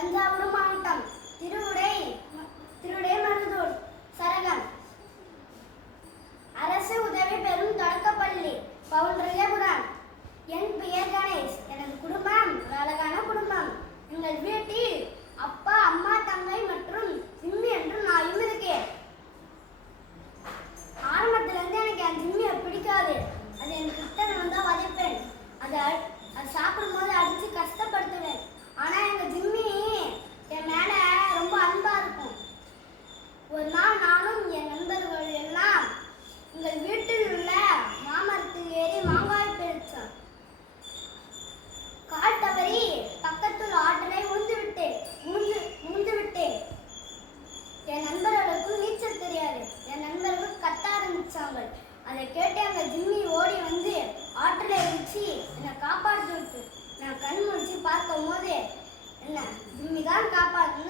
தஞ்சாவூர் மாவட்டம் திருவிடைமருதூர் சரகம் அரசு உதவி பெறும் தொடக்கப்பள்ளி பவுண்டரியபுரம். என் பெயர் கணேஷ். எனது குடும்பம் ஒரு அழகான குடும்பம். எங்கள் வீட்டில் அப்பா, அம்மா, தங்கை மற்றும் ஜிம்மி என்று நாயும் இருக்கேன். ஆரம்பத்திலிருந்து எனக்கு என் ஜிம்மியை பிடிக்காது. அது எனக்கு கிட்ட வந்தா வதைப்பேன். அது சாப்பிடும்போது அடிச்சு கஷ்டப்படுத்துவேன். ஆனா எங்க ஜிம்மி என் மேல ரொம்ப அன்பா இருக்கும். ஒரு நாள் நானும் என் நண்பர்கள் எல்லாம் எங்கள் வீட்டில் உள்ள மாமரத்தில் ஏறி மாங்காய் பறித்தோம். கால் தவறி பக்கத்தில் ஆற்றலை உழுந்து விட்டேன். என் நண்பர்களுக்கு நீச்சல் தெரியாது. என் நண்பர்கள் கத்த ஆரம்பிச்சாங்க. அதை கேட்டு எங்க ஜிம்மி ஓடி வந்து ஆற்றலை வச்சு என்னை காப்பாற்றி விட்டு நான் கண் முடிச்சு பார்க்கும் போது என்ன ஜிம்மி தான் காப்பாற்றுன்னு